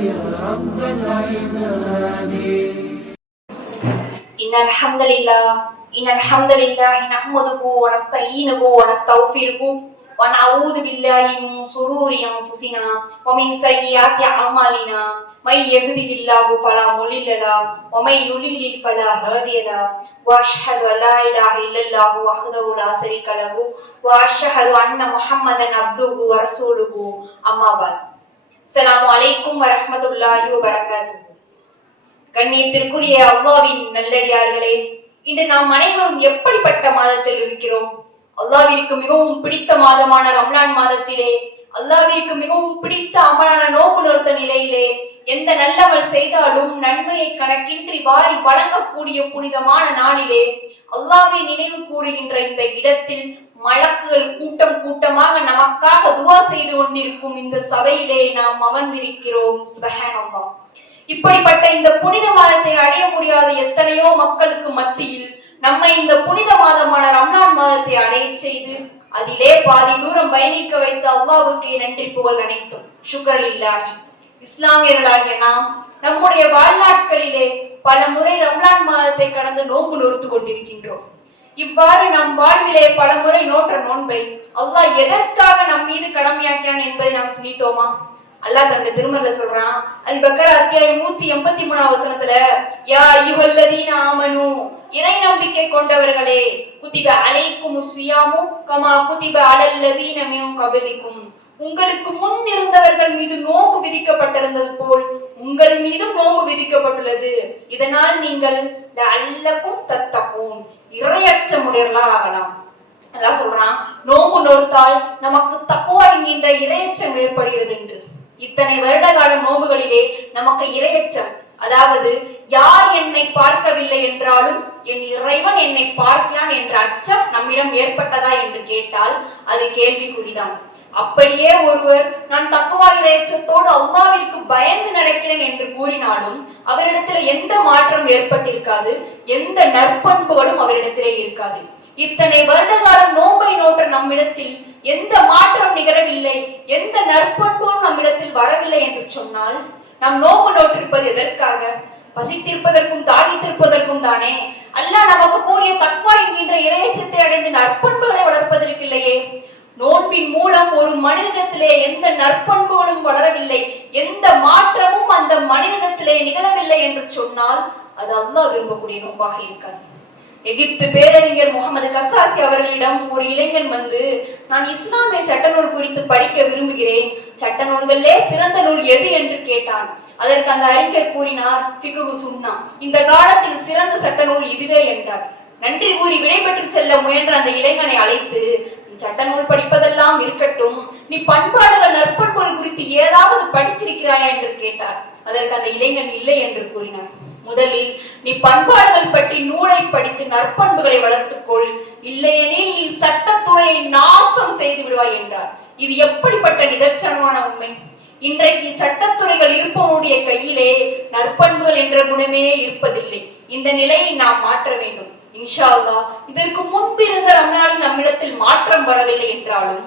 يا رب العباد. إن الحمد لله نحمده ونستعينه ونستغفره ونعوذ بالله من شرور أنفسنا ومن سيئات أعمالنا من يهده الله فلا مضل له ومن يضلل فلا هادي له وأشهد أن لا إله إلا الله وحده لا شريك له وأشهد أن محمدا عبده ورسوله أما بعد. السلام عليكم ورحمة الله وبركاته. கண்ணியத்திற்குரிய அல்லாஹ்வின் நல்லடியார்களே, இன்று நாம் அனைவரும் எப்படிப்பட்ட மாதத்தில் இருக்கிறோம்? அல்லாஹ்விற்கு மிகவும் பிடித்த மாதமான ரம்லான் மாதத்திலே, அல்லாஹ்விற்கு மிகவும் பிடித்த அமலான நோன்பு நோர்த்த நிலையிலே, எந்த நல்லவள் செய்தாலும் நன்மையை கணக்கின்றி வாரி வழங்கக்கூடிய புனிதமான நாளிலே, அல்லாஹ்வை நினைவு கூறுகின்ற இந்த இடத்தில் மலக்குகள் கூட்டம் கூட்டமாக நமக்காக துஆ செய்து கொண்டிருக்கும் இந்த சபையிலே நாம் அமர்ந்திருக்கிறோம். சுப்ஹானல்லாஹ். இப்படிப்பட்ட இந்த புனித மாதத்தை அடைய முடியாத எத்தனையோ மக்களுக்கு மத்தியில் நம்மை இந்த புனித மாதமான ரம்லான் மாதத்தை அடைய செய்து அதிலே பாதி தூரம் பயணிக்க வைத்த அல்லாஹ்வுக்கே நன்றி புகழ் அனைத்தும். ஷுக்ரலில்லாஹி. இஸ்லாமியர்களாகிய நாம் நம்முடைய வாழ்நாட்களிலே பல முறை ரம்லான் மாதத்தை கடந்து நோன்பு நோர்த்து கொண்டிருக்கின்றோம். இவ்வாறு நம் வாழ்விலே பல முறை நோற்ற நோன்பை அல்லாஹ் எதற்காக நம் மீது கடமையாக்கினான் என்பதை நாம் சிந்தித்தோமா? அல்லாஹ் தன்னுடைய திருமறையில சொல்றான். அல் பக்கரா அத்தியாயம் 183 வசனத்துல, யா அய்யுஹல்லதீன ஆமனூ, இறை நம்பிக்கை கொண்டவர்களே, குதிப அலைக்குமுஸ் ஸியாமு கமா குதிப அலல்லதீன மின் கப்லிக்கும், உங்களுக்கு முன் இருந்தவர்கள் மீது நோன்பு விதிக்கப்பட்டிருந்தது போல் உங்கள் மீதும் நோன்பு விதிக்கப்பட்டுள்ளது. இதனால் நீங்கள் லஅல்லக்கும் தத்தகூன், இறையச்சமுடையவர்களாக ஆகலாம். அல்லாஹ் சொல்றான், நோன்பு நோர்த்தால் நமக்கு தக்வா என்கின்ற இறையச்சம் ஏற்படுகிறது என்று. இத்தனை வருட கால நோன்புகளிலே நமக்கு இறையச்சம், அதாவது யார் என்னை பார்க்கவில்லை என்றாலும் என் இறைவன் என்னை பார்க்கிறான் என்ற அச்சம் நம்மிடம் ஏற்பட்டதா என்று கேட்டால் அது கேள்விக்குறிதான். அப்படியே ஒருவர் நான் தக்வா இறையச்சத்தோடு அல்லாஹ்விற்கு பயந்து நடக்கிறேன் என்று கூறினாலும் அவரிடத்துல எந்த மாற்றம் ஏற்பட்டிருக்காது, எந்த நற்பண்புகளும் அவரிடத்திலே இருக்காது. இத்தனை வருட காலம் நோன்பை நோற்ற நம்மிடத்தில் எந்த மாற்றம் நிகழவில்லை, எந்த நற்பண்பும் நம்மிடத்தில் வரவில்லை என்று சொன்னால் நாம் நோன்பு நோற்றிருப்பது எதற்காக? பசித்திருப்பதற்கும் தாகித்திருப்பதற்கும் தானே. அல்லாஹ் நமக்கு கூறிய தக்வா என்கின்ற இறையச்சத்தை அடைந்து நற்பண்புகளை வளர்ப்பதற்கு இல்லையே. நோன்பின் மூலம் ஒரு மனிதனிடத்திலே எந்த நற்பண்புகளும் வளரவில்லை, எந்த மாற்றமும் அந்த மனிதனிடத்திலே நிகழவில்லை என்று சொன்னால் அது அல்லாஹ் விரும்பக்கூடிய நோன்பாக இருக்காது. எகிப்து பேரறிஞர் முகமது கசாசி அவர்களிடம் ஒரு இளைஞன் வந்து, நான் இஸ்லாமிய சட்ட நூல் குறித்து படிக்க விரும்புகிறேன், சட்ட நூல்களிலே சிறந்த நூல் எது என்று கேட்டான். அதற்கு அந்த அறிஞர் கூறினார், ஃபிக்ஹு சுன்னா, இந்த காலத்தில் சிறந்த சட்ட நூல் இதுவே என்றார். நன்றி கூறி விடைபெற்று செல்ல முயன்ற அந்த இளைஞனை அழைத்து, நீ சட்ட நூல் படிப்பதெல்லாம் இருக்கட்டும், நீ பண்பாடுகள் நற்பண்புகள் குறித்து ஏதாவது படித்திருக்கிறாயா என்று கேட்டார். அதற்கு அந்த இளைஞன் இல்லை என்று கூறினார். முதலில் நீ பண்பாடுகள் பற்றி நூலை படித்து நற்பண்புகளை வளர்த்துக்கொள், இல்லையெனில் நீ சட்டத்துறையை நாசம் செய்து விடுவாய் என்றார். இது எப்படிப்பட்ட நிதர்சனமான உண்மை! இன்றைக்கு சட்டத்துறைகள் இருப்பவனுடைய கையிலே நற்பண்புகள் என்ற குணமே இருப்பதில்லை. இந்த நிலையை நாம் மாற்ற வேண்டும். இன்ஷா அல்லாஹ். இதற்கு முன்பு இருந்த ரம்லானில் நம்மிடத்தில் மாற்றம் வரவில்லை என்றாலும்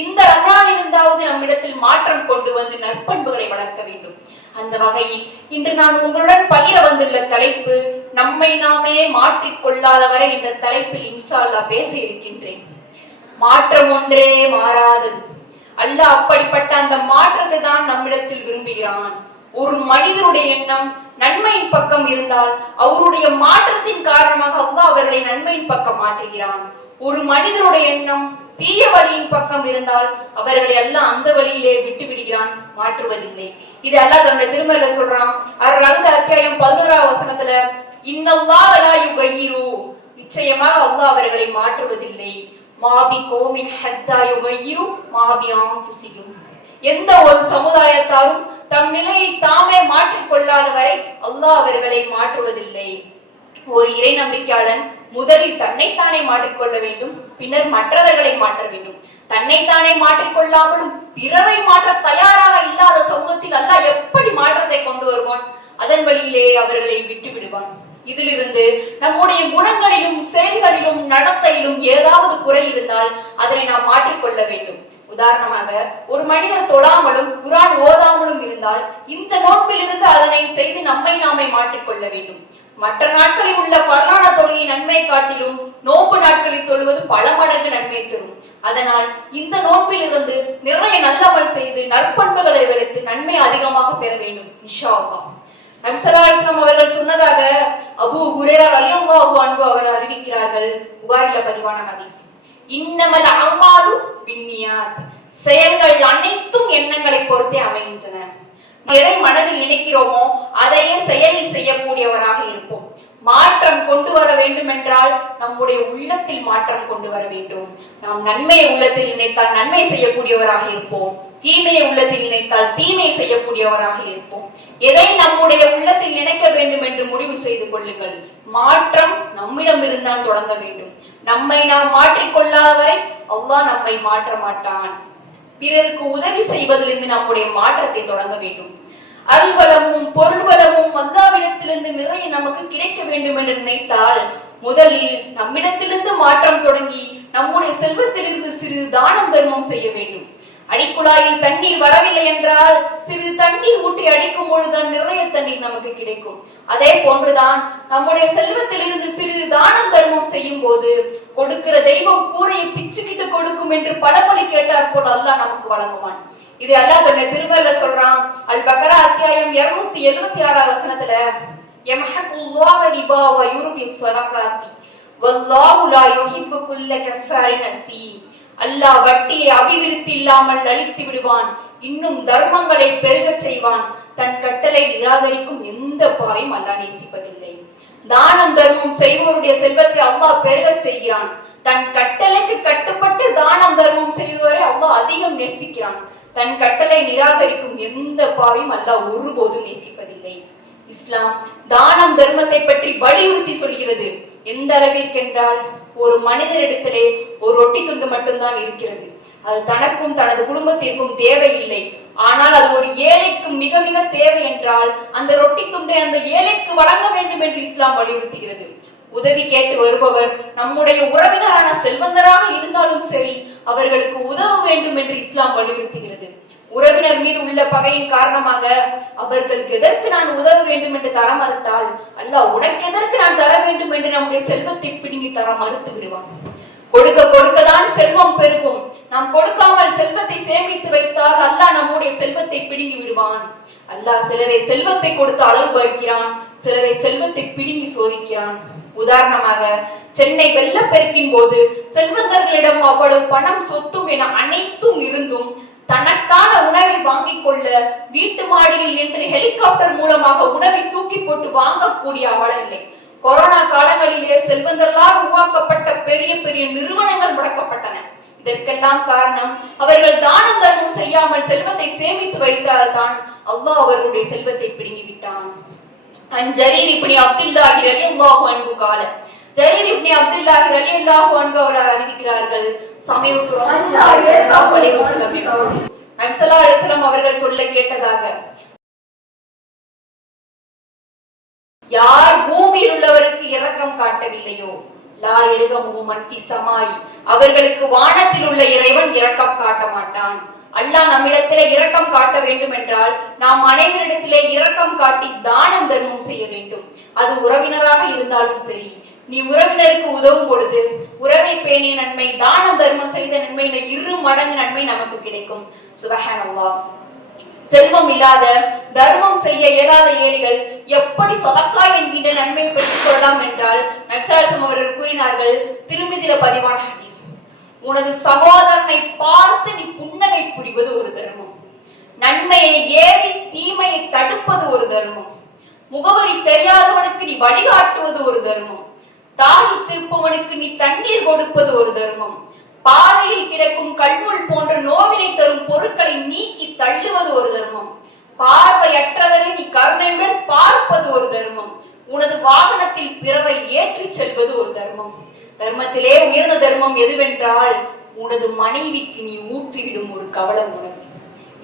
இந்த ரம்லானில் இருந்தாவது நம்மிடத்தில் மாற்றம் கொண்டு வந்து நற்பண்புகளை வளர்க்க வேண்டும். அந்த வகையில் இன்று நான் உங்களுடன் பகிர வந்துள்ள தலைப்பு, நம்மை நாமே மாற்றிக்கொள்ளாதவரை என்ற தலைப்பில் இன்ஷா அல்லாஹ் பேச இருக்கின்றேன். மாற்றம் ஒன்றே மாறாதது. அல்லாஹ் அப்படிப்பட்ட அந்த மாற்றத்தை தான் நம்மிடத்தில் விரும்புகிறான். ஒரு மனிதனுடைய எண்ணம் நன்மையின் பக்கம் இருந்தால் அவருடைய மாற்றத்தின் காரணமாக அல்லாஹ் அவர்களை நன்மையின் பக்கம் மாற்றுகிறான். ஒரு மனிதனுடைய எண்ணம் தீய வழியின் பக்கம் இருந்தால் அவர்களை எல்லாம் அந்த வழியிலே விட்டு விடுகிறான், மாற்றுவதில்லை. இது அல்லாஹ் தன்னுடைய திருமறையில சொல்றான். அர்-ரஹ்த் அத்தியாயம் 11 வசனத்துல, இன்னல்லாஹ லா யுகையிரு, நிச்சயமாக அல்லாஹ் அவர்களை மாற்றுவதில்லை, மாபி கோமின் ஹத்தா யுகையிரு மாபி அன்ஃபுஸிஹிம், எந்த ஒரு சமுதாயத்தாரும் தம் நிலையை தாமே மாற்றிக்கொள்ளாத வரை அல்லாஹ் அவர்களை மாற்றுவதில்லை. ஒரு இறை நம்பிக்கையாளன் முதலில் தன்னைத்தானே மாற்றிக்கொள்ள வேண்டும், பின்னர் மற்றவர்களை மாற்ற வேண்டும். தன்னைத்தானே மாற்றிக்கொள்ளாமலும் பிறரை மாற்ற தயாராக இல்லாத சமூகத்தில் அல்லாஹ் எப்படி மாற்றத்தை கொண்டு வருவான்? அதன் வழியிலே அவர்களை விட்டு விடுவான். இதிலிருந்து நம்முடைய குணங்களிலும் செயல்களிலும் நடத்தையிலும் ஏதாவது குறை இருந்தால் அதனை நாம் மாற்றிக்கொள்ள வேண்டும். உதாரணமாக, ஒரு மனிதர் தொழாமலும் குர்ஆன் ஓதாமலும் இருந்தால் இருந்தால் இந்த நோன்பில் இருந்து அதனை செய்து நம்மை நாமே மாற்றிக்கொள்ள வேண்டும். மற்ற நாட்களில் உள்ள ஃபர்லான தொழுகை நன்மை காட்டிலும் நோன்பு நாட்களில் தொழுவது பல மடங்கு நன்மை தரும். அதனால் இந்த நோன்பில் இருந்து நிறைய நல்லமல் செய்து நற்பண்புகளை விளைத்து நன்மை அதிகமாக பெற வேண்டும் இன்ஷா அல்லாஹ். நபி ஸல்லல்லாஹு அலைஹி வஸல்லம் அவர்கள் சொன்னதாக அபூ ஹுரைரா ரலியல்லாஹு அன்ஹு அவர்கள் அறிவிக்கிறார்கள். புகாரில பதிவான ஹதீஸ். இன்னமல் அமாலு பின்னியாத், செயல்கள் அனைத்தும் எண்ணங்களை பொறுத்தே அமைகின்றன. எதை மனதில் நினைக்கிறோமோ அதையே செயலில் செய்யக்கூடியவராக இருப்போம். மாற்றம் கொண்டு வர வேண்டும் என்றால் நம்முடைய உள்ளத்தில் மாற்றம் கொண்டு வர வேண்டும். நாம் நன்மையை உள்ளத்தில் நினைத்தால் நன்மை செய்யக்கூடியவராக இருப்போம். தீமையை உள்ளத்தில் நினைத்தால் தீமை செய்யக்கூடியவராக இருப்போம். எதை நம்முடைய உள்ளத்தில் நினைக்க வேண்டும் என்று முடிவு செய்து கொள்ளுங்கள். மாற்றம் நம்மிடம் இருந்தால் தொடங்க வேண்டும். நம்மை நாம் மாற்றிக்கொள்ளாதவரை அல்லாஹ் நம்மை மாற்ற மாட்டான். பிறருக்கு உதவி செய்வதிலிருந்து நம்முடைய மாற்றத்தை தொடங்க வேண்டும். அல்வளமும் பொருள்வளமும் அல்லாஹ்விடத்திலிருந்து நிறைய நமக்கு கிடைக்க வேண்டும் என்று நினைத்தால் முதலில் நம்மிடத்திலிருந்து மாற்றம் தொடங்கி நம்முடைய செல்வத்திலிருந்து சிறிது தானம் தர்மம் செய்ய வேண்டும். அடிக்குழாயில் தண்ணீர் வரவில்லை என்றால் சிறிது தண்ணீர் ஊற்றி அடிக்கும் பொழுதுதான் நிறைய தண்ணீர் நமக்கு கிடைக்கும். அதே போன்றுதான் நம்முடைய செல்வத்திலிருந்து சிறிது தானம் தர்மம் செய்யும் போது கொடுக்கிற தெய்வம் கூரையை பிச்சுக்கிட்டு கொடுக்கும் என்று பழமொழி கேட்டார் போல் அல்லாஹ் நமக்கு வழங்குவான். இது அல்லாஹ் தன்னுடைய திருமறையில சொல்றான். அல் பக்ரா அத்தியாயம் 276 வசனத்துல யம்ஹகுல்லாஹு ரிபா வ யுர்பி ஸதகாத்தி வல்லாஹு லா யுஹிப்பு குல்ல கஃபாரின் அஸீம். அல்லாஹ் வட்டியை அபிவிருத்தி இல்லாமல் அழித்து விடுவான், இன்னும் தர்மங்களை பெருகச் செய்வான். தன் கட்டளை நிராகரிக்கும் எந்த பாவையும் அல்லாஹ் நேசிப்பதில்லை. தானம் தர்மம் செய்வோருடைய செல்வத்தை அல்லாஹ் பெருகச் செய்கிறான். தன் கட்டளைக்கு கட்டுப்பட்டு தானம் தர்மம் செய்வோரை அல்லாஹ் அதிகம் நேசிக்கிறான். தன் கட்டளை நிராகரிக்கும் எந்த பாவையும் அல்லாஹ் ஒருபோதும் நேசிப்பதில்லை. இஸ்லாம் தானம் தர்மத்தை பற்றி வலியுறுத்தி சொல்கிறது. எந்த அளவிற்கு என்றால் ஒரு மனிதரிடத்திலே ஒரு ரொட்டி துண்டு மட்டும்தான் இருக்கிறது. அது தனக்கும் தனது குடும்பத்திற்கும் தேவையில்லை. ஆனால் அது ஒரு ஏழைக்கு மிக மிக தேவை என்றால் அந்த ரொட்டி துண்டை அந்த ஏழைக்கு வழங்க வேண்டும் என்று இஸ்லாம் வலியுறுத்துகிறது. உதவி கேட்டு வருபவர் நம்முடைய உறவினரான செல்வந்தராக இருந்தாலும் சரி, அவர்களுக்கு உதவ வேண்டும் என்று இஸ்லாம் வலியுறுத்துகிறது. உறவினர் மீது உள்ள பகையின் காரணமாக அவர்களுக்கு எதற்கு நான் உதவ வேண்டும் என்று தர மறுத்தால் அல்லாஹ் உனக்கு எதற்கு நான் தர வேண்டும் என்று நம்முடைய செல்வத்தை பிடுங்கி தர மறுத்து விடுவான். கொடுக்க கொடுக்கதான் செல்வம் பெருகும். நாம் கொடுக்காமல் செல்வத்தை சேமித்து வைத்தால் அல்லாஹ் நம்முடைய செல்வத்தை பிடுங்கி விடுவான். அல்லாஹ் சிலரை செல்வத்தை கொடுத்து அளவு பார்க்கிறான், சிலரை செல்வத்தை பிடுங்கி சோதிக்கிறான். உதாரணமாக சென்னை வெள்ளப்பெருக்கின் போது செல்வந்தர்களிடம் அவ்வளவு பணம் சொத்தும் என அனைத்தும் இருந்தும் தனக்கான உணவை வாங்கிக் கொள்ள வீட்டு மாடியில் நின்று ஹெலிகாப்டர் மூலமாக உணவை தூக்கி போட்டு வாங்கக்கூடிய அவலநிலை. கொரோனா காலங்களிலே செல்வந்தர்களால் உருவாக்கப்பட்ட பெரிய பெரிய நிறுவனங்கள் முடக்கப்பட்டன. இதற்கெல்லாம் காரணம் அவர்கள் தானம் தர்மம் செய்யாமல் செல்வத்தை சேமித்து வைத்தால் தான் அல்லாஹ் அவர்களுடைய செல்வத்தை பிடுங்கி விட்டான். ஜரீர் இப்னு அப்துல்லாஹி ரலியல்லாஹு அன்ஹு கால ஜரீர் இப்னு அப்துல்லாஹி ரலியல்லாஹு அன்ஹு அவர்கள் அறிவிக்கிறார்கள். சமயத்து ரசூலுல்லாஹி ஸல்லல்லாஹு அலைஹி வஸல்லம் நபி ஸல்லல்லாஹு அலைஹி வஸல்லம் அவர்கள் சொல்ல கேட்டதாக, யார் பூமியில் உள்ளவருக்கு இரக்கம் காட்டவில்லையோ லா யர்ஹமு மன் ஃபி ஸமாய், அவர்களுக்கு வானத்தில் உள்ள இறைவன் இரக்கம் காட்ட மாட்டான். அல்லாஹ் நம்மிடத்திலே இரக்கம் காட்ட வேண்டும் என்றால் நாம் அனைவரிடத்திலே இரக்கம் காட்டி தானம் தர்மம் செய்ய வேண்டும். அது உறவினராக இருந்தாலும் சரி, நீ உறவினருக்கு உதவும் பொழுது உறவை பேணிய நன்மை, தானம் தர்மம் செய்த நன்மை 2 மடங்கு நன்மை நமக்கு கிடைக்கும். சுப்ஹானல்லாஹ். செல்வம் இல்லாத தர்மம் செய்ய இயலாத ஏழைகள் எப்படி சதக்கா என்கின்ற நன்மையை பெற்றுக் கொள்ளலாம் என்றால் நபி ஸல்லல்லாஹு அலைஹி வஸல்லம் அவர்கள் கூறினார்கள். திருமிதியில பதிவான ஹதீஸ், உனது சகோதரனை பார்த்து நீ புன்னகை புரிவது ஒரு தர்மம், நன்மையை ஏவி தீமையை தடுப்பது ஒரு தர்மம், முகவரி தெரியாதவனுக்கு நீ வழிகாட்டுவது ஒரு தர்மம், தாகி திருப்பவனுக்கு நீ தண்ணீர் கொடுப்பது ஒரு தர்மம், பாதையில் கிடக்கும் கல்முள் போன்ற நோவினை தரும் பொருட்களை நீக்கி தள்ளுவது ஒரு தர்மம், பார்வையற்றவரை நீ கருணையுடன் பார்ப்பது ஒரு தர்மம், உனது வாகனத்தில் பிறரை ஏற்றி செல்வது ஒரு தர்மம். தர்மத்திலே உயர்ந்த தர்மம் எதுவென்றால் உனது மனைவிக்கு நீ ஊற்றிவிடும் ஒரு கவலம் உணவு.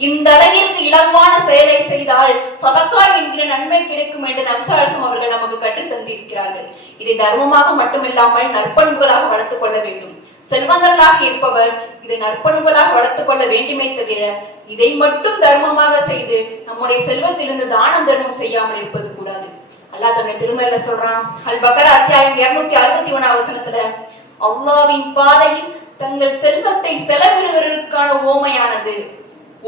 இந்த அளவிற்கு இலகுவான செயலை செய்தால் சதக்கா என்கிற நன்மை கிடைக்கும் என்று நபி ஸல்லல்லாஹு அலைஹி வஸல்லம் அவர்கள் நமக்கு கற்று தந்திருக்கிறார்கள். இதை தர்மமாக மட்டுமில்லாமல் நற்பண்புகளாக வளர்த்துக் கொள்ள வேண்டும். செல்வந்தர்களாக இருப்பவர் இதை நற்பண்புகளாக வளர்த்துக் கொள்ள வேண்டுமே தவிர இதை மட்டும் தர்மமாக செய்து நம்முடைய செல்வத்திலிருந்து தானம் தர்மம் செய்யாமல் இருப்பது கூடாது. அல்லாஹ் தன்னுடைய திருமறையில சொல்றான். அல் பக்ரா அத்தியாயம் 261 வசனத்துல, அல்லாஹ்வின் பாதையில் தங்கள் செல்வத்தை செலவிடுவதற்கான ஓமையானது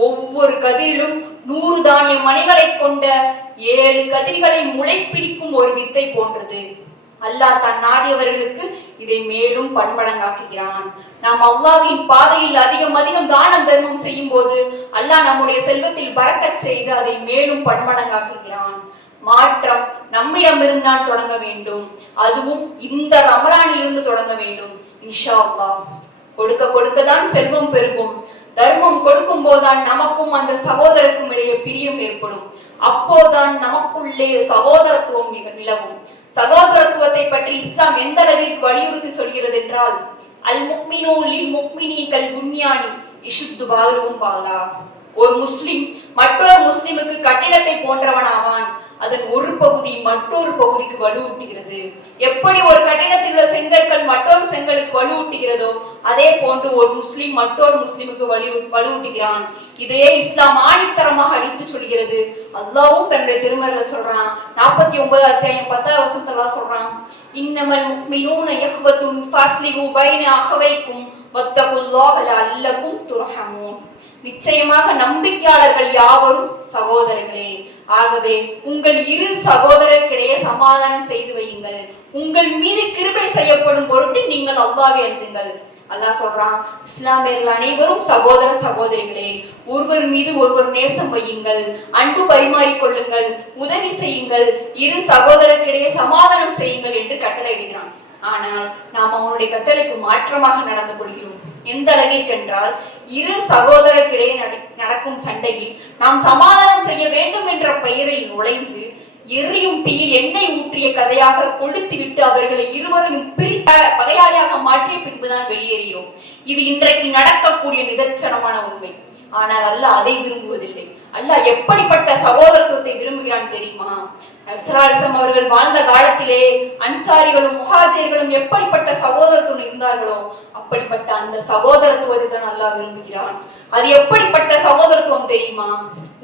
ஒவ்வொரு கதிரிலும் 100 தானிய மணிகளை கொண்ட 7 கதிர்களை முளைப்பிடிக்கும் ஒரு வித்தை போன்றது. அல்லாஹ் தன் நாடியவர்களுக்கு இதை மேலும் பன்மடங்காக்குகிறான். நாம் அல்லாஹ்வின் பாதையில் அதிகம் தானம் தர்மம் செய்யும் போது அல்லாஹ் நம்முடைய செல்வத்தில் பரக்கத் செய்து அதை மேலும் பன்மடங்காக்குகிறான். மாற்றம் நம்மிடம் இருந்தான் தொடங்க வேண்டும். அதுவும் இந்த ரமலானிலிருந்து தொடங்க வேண்டும். இன்ஷா அல்லாஹ். கொடுக்கதான் செல்வம் பெருகும். தர்மம் கொடுக்கும் போதுதான் நமக்கும் அந்த சகோதரருக்கும் இடையே பிரியம் ஏற்படும். அப்போதான் நமக்குள்ளே சகோதரத்துவம் நிலவும். சகோதரத்துவத்தை பற்றி இஸ்லாம் எந்த அளவிற்கு வலியுறுத்தி சொல்கிறது என்றால், அல் முஃமினூ லில் முஃமினி கல் புன்யானி இஷுத்து பாலுவும் பாலா. ஒரு முஸ்லிம் மற்றொரு முஸ்லிமுக்கு கட்டிடத்தை போன்றவனாவான். அதன் ஒரு பகுதி மற்றொரு பகுதிக்கு வலுவூட்டுகிறது. எப்படி ஒரு கட்டிடத்தில் உள்ள செங்கற்கள் மற்றொரு செங்கலுக்கு வலுவூட்டுகிறதோ அதே போன்று ஒரு முஸ்லிம் மற்றொரு முஸ்லிமுக்கு வலுவூட்டுகிறான். இதே இஸ்லாம் ஆணித்தரமாக அடித்து சொல்கிறது. அல்லாஹ்வும் தன்னுடைய திருமறையில சொல்றான். 49 அத்தியாயம் 10 வசனத்துல சொல்றான், இன்னமல் முஃமினூன இஹ்வத்துன் ஃபஸ்லிஹு பைன அஹவைக்கும் வத்தகுல்லாஹ லஅல்லகும் துர்ஹமூன். நிச்சயமாக நம்பிக்கையாளர்கள் யாவரும் சகோதரர்களே. ஆகவே உங்கள் இரு சகோதரர்களிடையே சமாதானம் செய்து வையுங்கள். உங்கள் மீது கிருபை செய்யப்படும் பொருட்டு நீங்கள் அல்லாஹ்வை அஞ்சுங்கள். அல்லாஹ் சொல்றான், இஸ்லாமியர்கள் அனைவரும் சகோதர சகோதரிகளே. ஒருவர் மீது ஒருவர் நேசம் வையுங்கள், அன்பு பரிமாறிக்கொள்ளுங்கள், உதவி செய்யுங்கள், இரு சகோதரர்களிடையே சமாதானம் செய்யுங்கள் என்று கட்டளையிடுகிறான். ஆனால் நாம் அவனுடைய கட்டளைக்கு மாற்றமாக நடந்து கொள்கிறோம். எந்த அளவிற்கு என்றால், இரு சகோதரர்களிடையே நடக்கும் சண்டையில் நாம் சமாதானம் செய்ய வேண்டும் என்ற பெயரில் நுழைந்து எரியும் தீயில் எண்ணெய் ஊற்றிய கதையாக கொளுத்திவிட்டு அவர்களை இருவரையும் பிரித்த பகையாளியாக மாற்றிய பின்புதான் வெளியேறுகிறோம். இது இன்றைக்கு நடக்கக்கூடிய நிதர்சனமான உண்மை. ஆனால் அல்லாஹ் அதை விரும்புவதில்லை. அல்லாஹ் எப்படிப்பட்ட சகோதரத்துவத்தை விரும்புகிறான் தெரியுமா? அவர்கள் வாழ்ந்த காலத்திலே அன்சாரிகளும் முஹாஜிர்களும் எப்படிப்பட்ட சகோதரத்துவம் இருந்தார்களோ அப்படிப்பட்ட அந்த சகோதரத்துவத்தை தான் அல்லாஹ் விரும்புகிறான். அது எப்படிப்பட்ட சகோதரத்துவம் தெரியுமா?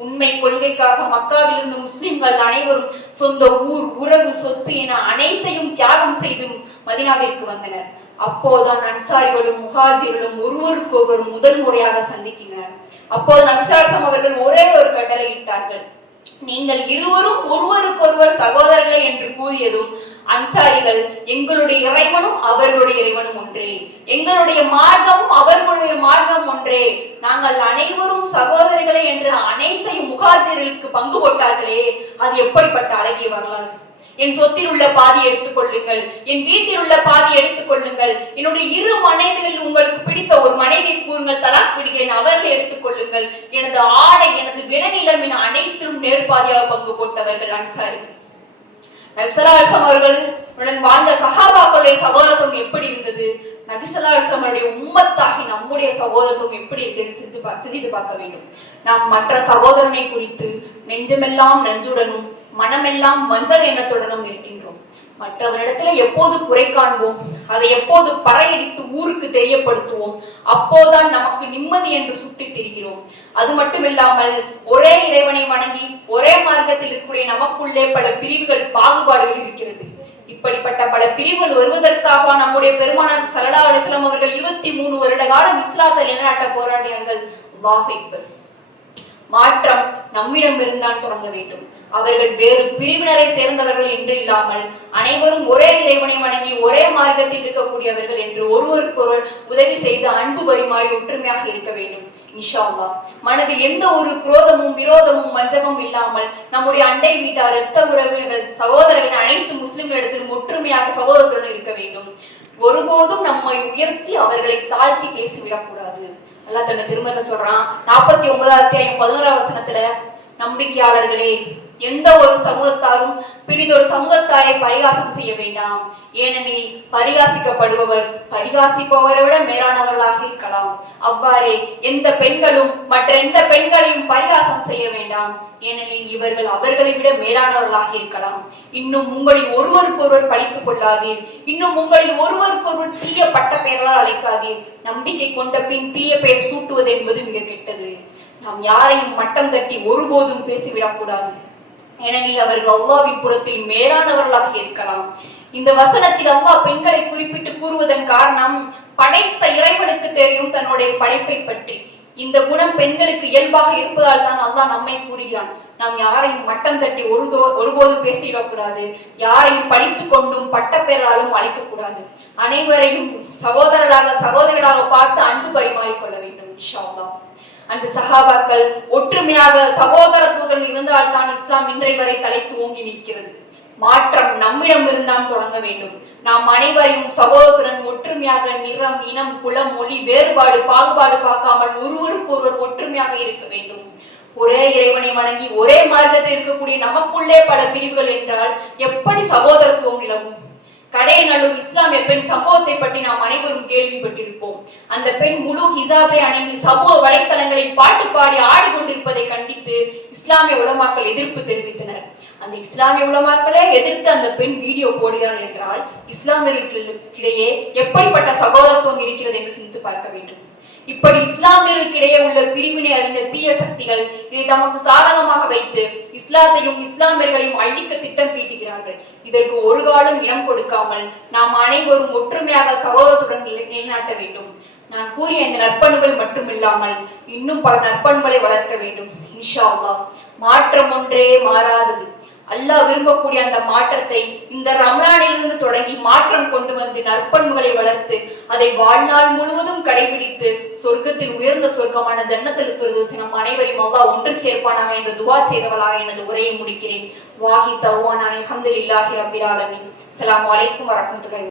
உண்மை கொள்கைக்காக மக்காவிலிருந்து முஸ்லிம்கள் அனைவரும் சொந்த ஊர், உறவு, சொத்து என அனைத்தையும் தியாகம் செய்து மதீனாவிற்கு வந்தனர். அப்போதான் அன்சாரிகளும் முஹாஜிர்களும் ஒருவருக்கு ஒருவர் முதல் முறையாக சந்திக்கின்றனர். அப்போது நபி ஸல்லல்லாஹு அலைஹி வஸல்லம் அவர்கள் ஒரே ஒரு கட்டளை இட்டார்கள். நீங்கள் இருவரும் ஒருவருக்கொருவர் சகோதரர்களே என்று கூறியதும் அன்சாரிகள், எங்களுடைய இறைவனும் அவர்களுடைய இறைவனும் ஒன்றே, எங்களுடைய மார்க்கமும் அவர்களுடைய மார்க்கம் ஒன்றே, நாங்கள் அனைவரும் சகோதரர்களே என்று அனைத்தையும் முஹாஜிர்களுக்கு பங்கு போட்டார்களே, அது எப்படிப்பட்ட அழகிய வரலாறு! என் சொத்தில் உள்ள பாதி எடுத்துக் கொள்ளுங்கள், என் வீட்டில் உள்ள பாதி எடுத்துக் கொள்ளுங்கள், என்னுடைய இரு மனைவிகள் உங்களுக்கு பிடித்த ஒரு மனைவியை கூறுங்கள், தலாக் விடுகிறேன், அவர்களை எடுத்துக் கொள்ளுங்கள், எனது ஆடை, எனது விளைநிலம் என அனைத்திலும் நேர்பாதியாக பங்கு போட்டவர்கள் அன்சாரிகள். நபி ஸல்லல்லாஹு அலைஹி வஸல்லம் அவர்களுடன் வாழ்ந்த சஹாபாக்களுடைய சகோதரத்துவம் எப்படி இருந்தது? நபி ஸல்லல்லாஹு அலைஹி வஸல்லம் அவருடைய உம்மத்தாகி நம்முடைய சகோதரத்துவம் எப்படி இருக்கிறது சிந்தித்து பார்க்க வேண்டும். நாம் மற்ற சகோதரனை குறித்து நெஞ்சமெல்லாம் நஞ்சுடனும் மனமெல்லாம் மஞ்சள் எண்ணத்துடனும் இருக்கின்றோம். மற்றவரிடத்துல எப்போது குறை காண்போம், அதை எப்போது பறையடித்து ஊருக்கு தெரியப்படுத்துவோம், அப்போதான் நமக்கு நிம்மதி என்று சுட்டி திரிகிறோம். அது மட்டுமில்லாமல் ஒரே இறைவனை வணங்கி ஒரே மார்க்கத்தில் இருக்கக்கூடிய நமக்குள்ளே பல பிரிவுகள், பாகுபாடுகள் இருக்கிறது. இப்படிப்பட்ட பல பிரிவுகள் வருவதற்காக நம்முடைய பெருமானார் ஸல்லல்லாஹு அலைஹி வஸல்லம் அவர்கள் 23 வருட காலம் இஸ்லாத்தை நிலைநாட்ட போராடினார்கள். அல்லாஹ் அக்பர். மாற்றம் நம்மிடம் இருந்தான் தொடங்க வேண்டும். அவர்கள் வேறு பிரிவினரை சேர்ந்தவர்கள் என்று இல்லாமல் அனைவரும் ஒரே இறைவனை வணங்கி ஒரே மார்க்கத்தில் இருக்கக்கூடியவர்கள் என்று ஒருவருக்கொருவர் உதவி செய்து அன்பு பரிமாறி ஒற்றுமையாக இருக்க வேண்டும். இன்ஷா அல்லாஹ். மனதில் எந்த ஒரு குரோதமும் விரோதமும் வஞ்சகமும் இல்லாமல் நம்முடைய அண்டை வீட்டார், இரத்த உறவினர்கள், சகோதரர்கள் அனைத்து முஸ்லிம்களிடத்திலும் ஒற்றுமையாக சகோதரத்துடன் இருக்க வேண்டும். ஒருபோதும் நம்மை உயர்த்தி அவர்களை தாழ்த்தி பேசிவிடக் கூடாது. அல்லாஹ் தன்னுடைய திருமறையில சொல்றான். 49 அத்தியாயம் 11 வசனத்துல, நம்பிக்கையாளர்களே, எந்த ஒரு சமூகத்தாரும் பிரிதொரு சமூகத்தாரை பரிகாசம் செய்ய வேண்டாம். ஏனெனில் பரிகாசிக்கப்படுபவர் பரிகாசிப்பவரை விட மேலானவர்களாக இருக்கலாம். அவ்வாறே எந்த பெண்களும் மற்ற எந்த பெண்களையும் பரிகாசம் செய்ய வேண்டாம். ஏனெனில் இவர்கள் அவர்களை விட மேலானவர்களாக இருக்கலாம். இன்னும் உங்களில் ஒருவருக்கொருவர் பழித்துக் கொள்ளாதீர். இன்னும் உங்களில் ஒருவருக்கொருவர் தீய பட்ட பெயர்களால் அழைக்காதீர். நம்பிக்கை கொண்ட பின் தீய பெயர் சூட்டுவது என்பது மிக கெட்டது. நாம் யாரையும் மட்டம் தட்டி ஒருபோதும் பேசிவிடக் கூடாது. ஏனெனில் அவர்கள் அல்லாஹ்வின் புறத்தில் மேலானவர்களாக இருக்கலாம். இந்த வசனத்தில் அல்லாஹ் பெண்களை குறிப்பிட்டு கூறுவதன் காரணம், படைத்த இறைவனுக்கு தெரியும் தன்னுடைய படைப்பை பற்றி. இந்த குணம் பெண்களுக்கு இயல்பாக இருப்பதால் தான் அல்லாஹ் நம்மை கூறுகிறான். நாம் யாரையும் மட்டம் தட்டி ஒருபோதும் பேசிவிடக்கூடாது. யாரையும் படித்துக் கொண்டும் பட்ட பெயராலும் அழைக்கக்கூடாது. அனைவரையும் சகோதரர்களாக பார்த்து அன்பு பரிமாறிக்கொள்ள வேண்டும். இன்ஷா அல்லாஹ். அன்று சஹாபாக்கள் ஒற்றுமையாக சகோதரத்துவத்துடன் இருந்தால் தான் இஸ்லாம் இன்றைய வரை தலைத்து ஓங்கி நிற்கிறது. மாற்றம் நம்மிடம் இருந்தால் தொடங்க வேண்டும். நாம் அனைவரையும் சகோதரத்துடன் ஒற்றுமையாக நிறம், இனம், குலம், மொழி வேறுபாடு பாகுபாடு பார்க்காமல் ஒருவருக்கு ஒருவர் ஒற்றுமையாக இருக்க வேண்டும். ஒரே இறைவனை வணங்கி ஒரே மார்க்கத்தில் இருக்கக்கூடிய நமக்குள்ளே பல பிரிவுகள் என்றால் எப்படி சகோதரத்துவம் நிலவும்? கடையநல்லூர் இஸ்லாமிய பெண் சம்பவத்தை பற்றி நாம் அனைவரும் கேள்விப்பட்டிருப்போம். அந்த பெண் முழு ஹிஜாபை அணிந்து சமூக வலைத்தளங்களில் பாட்டு பாடி ஆடிக்கொண்டிருப்பதை கண்டித்து இஸ்லாமிய உலமாக்கள் எதிர்ப்பு தெரிவித்தனர். அந்த இஸ்லாமிய உலமாக்களே எதிர்த்து அந்த பெண் வீடியோ போடுகிறார் என்றால் இஸ்லாமியர்களுக்கிடையே எப்படிப்பட்ட சகோதரத்துவம் இருக்கிறது என்று சிந்தித்து பார்க்க வேண்டும். இப்படி இஸ்லாமியர்களுக்கிடையே உள்ள பிரிவினை அறிந்த தீய சக்திகள் இதை தமக்கு சாதகமாக வைத்து இஸ்லாத்தையும் இஸ்லாமியர்களையும் அழிக்க திட்டம் தீட்டுகிறார்கள். இதற்கு ஒரு காலம் இடம் கொடுக்காமல் நாம் அனைவரும் ஒற்றுமையாக சகோதரத்துடன் நிலைநாட்ட வேண்டும். நான் கூறிய இந்த நற்பண்புகள் மட்டுமில்லாமல் இன்னும் பல நற்பண்புகளை வளர்க்க வேண்டும். இன்ஷா அல்லாஹ். மாற்றம் ஒன்றே மாறாதது. அல்லாஹ் விரும்பக்கூடிய அந்த மாற்றத்தை இந்த ரமலானிலிருந்து தொடங்கி மாற்றம் கொண்டு வந்து நற்பண்புகளை வளர்த்து அதை வாழ்நாள் முழுவதும் கடைபிடித்து சொர்க்கத்தில் உயர்ந்த சொர்க்கமான ஜன்னத்துல் ஃபிர்தௌஸ் நம் அனைவரையும் அல்லாஹ் ஒன்று சேர்ப்பானாக என்று துஆ செய்தவளாக எனது உரையை முடிக்கிறேன். வாஹி தவ்வானா அல்ஹம்துலில்லாஹி ரப்பில் ஆலமீன். அஸ்ஸலாமு அலைக்கும் வரஹ்மத்துல்லாஹி